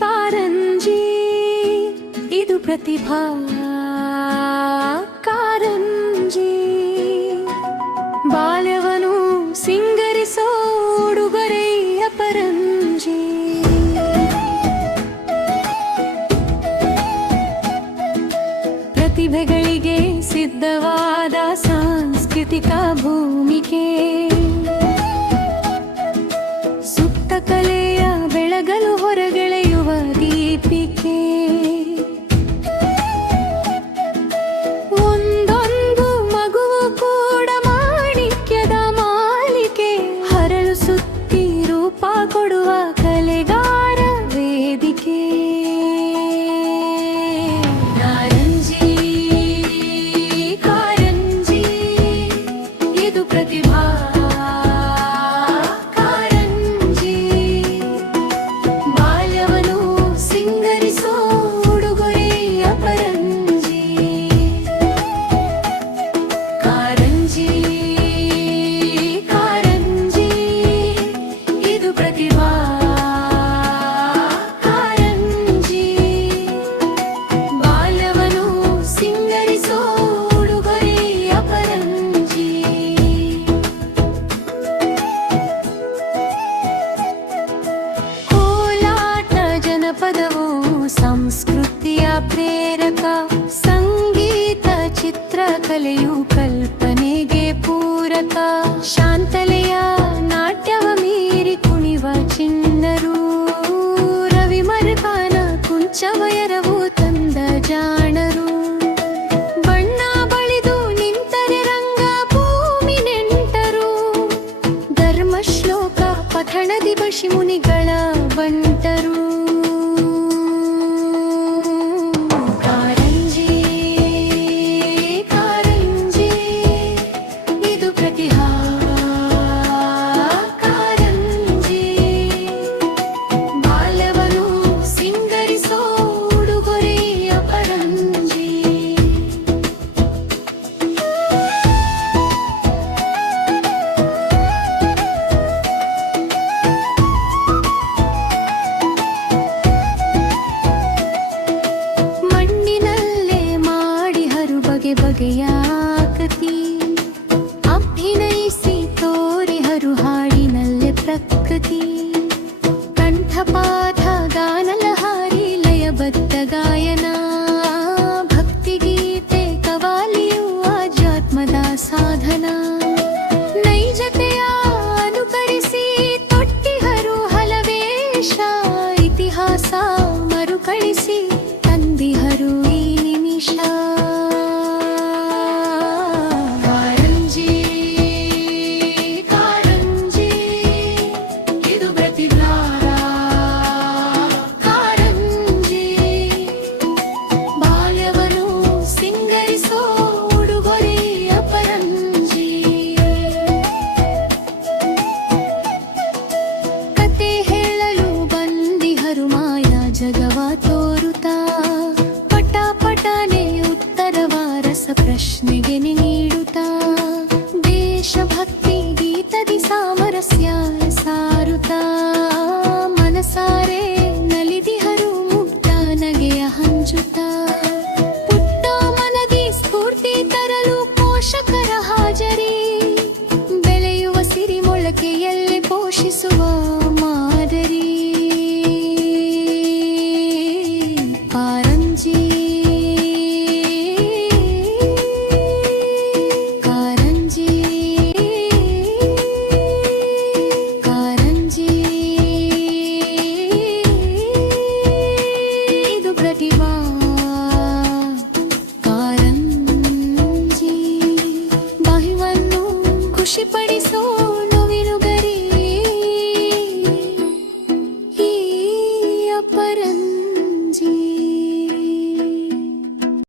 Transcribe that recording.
ಕಾರಂಜಿ ಇದು ಪ್ರತಿಭಾ ಕಾರಂಜಿ ಬಾಲ್ಯವನ್ನು ಸಿಂಗರಿಸೋ ಉಡುಗೊರೆಯ ಪರಂಜಿ ಪ್ರತಿಭೆಗಳಿಗೆ ಸಿದ್ಧವಾದ ಸಾಂಸ್ಕೃತಿಕ ಭೂಮಿಕೆ ಸುಪ್ತ ಕಲೆಯ ಬೆಳಗಲು ಹೊರಗೆಳೆಯುವ ದೀಪಿಕೆ ಒಂದೊಂದು ಮಗುವು ಕೂಡ ಮಾಣಿಕ್ಯದ ಮಾಲಿಕೆ ಹರಳು ಸುತ್ತಿ ರೂಪ ಕೊಡುವ ಕಲೆಗಾರ ವೇದಿಕೆ ಕಾರಂಜಿ ಕಾರಂಜಿ ಇದು ಪ್ರತಿಭಾ ಪದವು ಸಂಸ್ಕೃತಿಯ ಪ್ರೇರಕ ಸಂಗೀತ ಚಿತ್ರಕಲೆಯು ಕಲ್ಪನೆಗೆ ಪೂರಕ ಶಾಂತಲೆಯ ನಾಟ್ಯವ ಮೀರಿ ಕುಣಿವ ಚಿಣ್ಣರು ರವಿಮರ್ಕಾನ ಕುಂಚವಯರವು ತಂದ ಜಾಣರು ಬಣ್ಣ ಬಳಿದು ನಿಂತರೆ ರಂಗ ಭೂಮಿ ನೆಂಟರು ಧರ್ಮ ಶ್ಲೋಕ ಪಠಣದಿ ಬಶಿ ಮುನಿಗಳ ಬಂಟರು ಬಗೆಯ ಕೃತಿ ಅಭಿನಯಿಸಿ ತೋರಿಹರು ಹಾಡಿನಲ್ಲೇ ಪ್ರಕೃತಿ ಕಂಠಪಾಠ ಗಾನಲಹಾರಿ ಲಯಬದ್ಧ ಗಾಯನ ಭಕ್ತಿಗೀತೆ ಕವಾಲಿಯು ಆಧ್ಯಾತ್ಮದ ಸಾಧನ ನೈಜತೆಯ ಅನುಕರಿಸಿ ತೊಟ್ಟಿಹರು ಹಲವೇಶ ಇತಿಹಾಸ ಮರುಕಳಿಸಿ ತಂದಿಹರು ಈ ನಿಮಿಷ ಜಗವ ತೋರುತ್ತಾ ಪಟ ಪಟನೆ ಉತ್ತರವ ರಸ ಪ್ರಶ್ನೆಗೆ ನೀಡುತ್ತಾ ದೇಶಭಕ್ತಿ ಗೀತದಿ ಸಾಮರಸ್ಯ ಸಾರುತ್ತಾ ಮನಸಾರೆ ನಲಿದಿಹರು ಮುಗ್ಧ ನಗೆಯ ಹಂಚುತ್ತಾ ಪುಟ್ಟ ಮನದಿ ಸ್ಫೂರ್ತಿ ತರಲು ಪೋಷಕರ ಹಾಜರಿ ಬೆಳೆಯುವ ಸಿರಿ ಮೊಳಕೆಯಲ್ಲಿ ಪೋಷಿಸುವ ಮಾದರಿ ಖುಷಿಪಡಿಸೋ